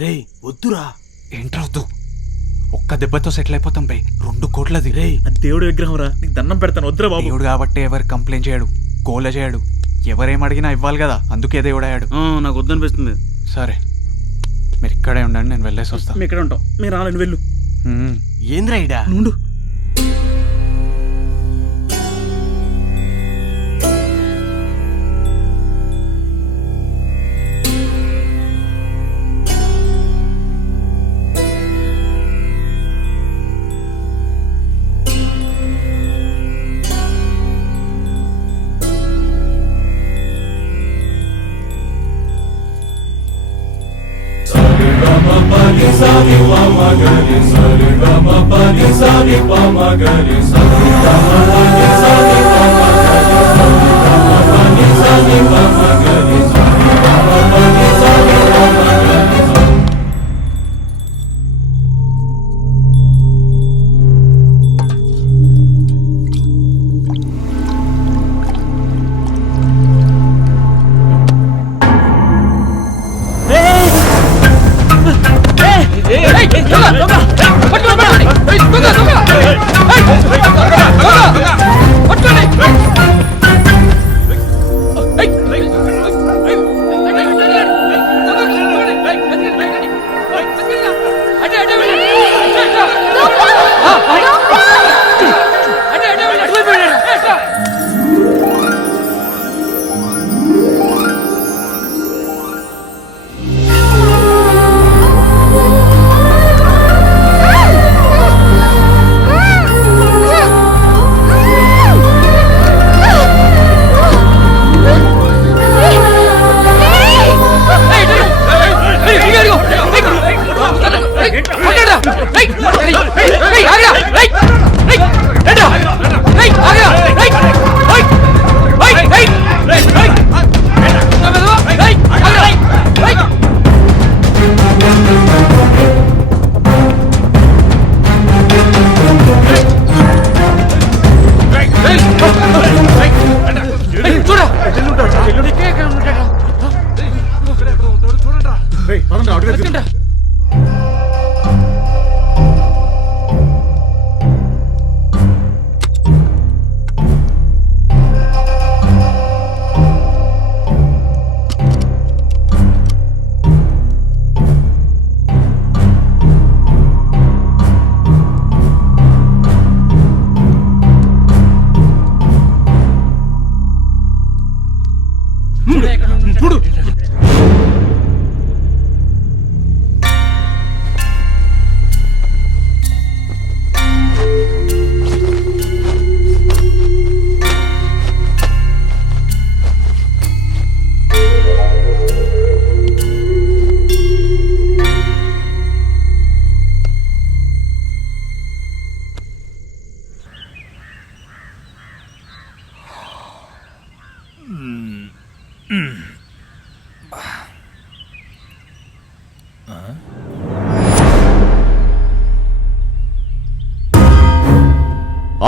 రే వద్దురా. ఏంట్రా వద్దు? ఒక్క దెబ్బతో సెటిల్ అయిపోతాం బై. 2 కోట్లది. రే అది దేవుడి విగ్రహం రా, నీకు దండం పెడతాను వద్దురా బాబు. దేవుడు కాబట్టి ఎవరు కంప్లైంట్ చేయడు, గోల చేయడు. ఎవరేం అడిగినా ఇవ్వాలి కదా, అందుకే దేవుడు అయ్యాడు. నాకు వద్దనిపిస్తుంది. సరే మీరు ఇక్కడే ఉండండి, నేను వెళ్ళేసి వస్తా. మేము ఇక్కడ ఉంటాం, మీరు రాలని వెళ్ళు. ఏంద్రా ఇడా? నుండు.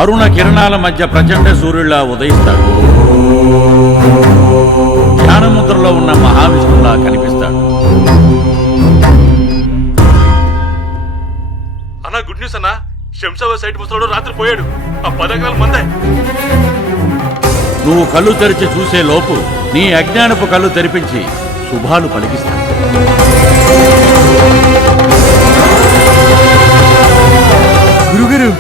అరుణ కిరణాల మధ్య ప్రచండ సూర్యుడిలా ఉదయిస్తాడు. ధ్యానముద్రలో ఉన్న మహావిష్ణువులా కనిపిస్తాడు. అన్నా గుడ్ న్యూస్ అన్నా, శంసాబాద్ సైడ్ ముసలోడు రాత్రి పోయాడు. ఆ 10 ఎకరాల మందే. నువ్వు కళ్ళు తెరిచి చూసే లోపు నీ అజ్ఞానపు కళ్ళు తెరిపించి శుభాలు పలికిస్తాడు. గురుగారు,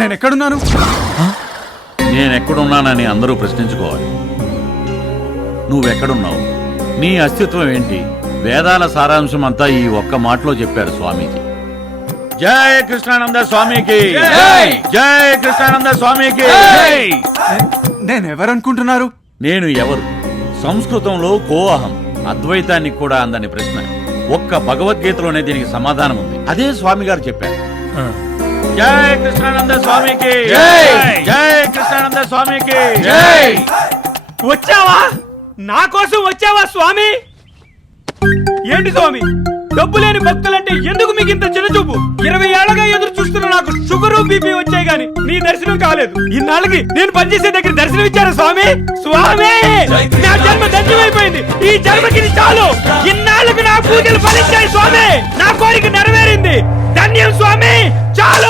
నేను ఎక్కడున్నాను? నేనెక్కడున్నానని అందరూ ప్రశ్నించుకోవాలి. నువ్వెక్కడున్నావు? నీ అస్తిత్వం ఏంటి? వేదాల సారాంశం అంతా ఈ ఒక్క మాటలో చెప్పారు స్వామీజీ. జై కృష్ణానంద స్వామికి, జై కృష్ణానంద స్వామికి. నేను ఎవరనుకుంటున్నారు? నేను ఎవరు? సంస్కృతంలో కోఅహం, అద్వైతానికి కూడా అందని ప్రశ్న ఒక్క భగవద్గీతలోనే దీనికి సమాధానం ఉంది. అదే స్వామి గారు చెప్పారు. జై కృష్ణానంద స్వామికి, జై కృష్ణానంద స్వామికి. వచ్చావా? నా కోసం వచ్చావా స్వామి? ఏంటి స్వామి డబ్బు లేని భక్తులంటే ఎందుకు మీకు ఇంత చిన్నచూపు? 20 ఏళ్ళగా ఎదురు చూస్తున్న నాకు షుగరు బీపీ వచ్చాయి గాని నీ దర్శనం కాలేదు. ఇన్నాళ్ళకి నేను పనిచేసే దగ్గర దర్శనం ఇచ్చారు స్వామి. స్వామి, నా జన్మ ధన్యమైపోయింది. ఈ జన్మకి ఇది చాలు. ఇన్నాళ్ళకి నా పూజలు ఫలించాయి స్వామి. నా కోరిక నెరవేరింది. ధన్యం స్వామి, చాలు.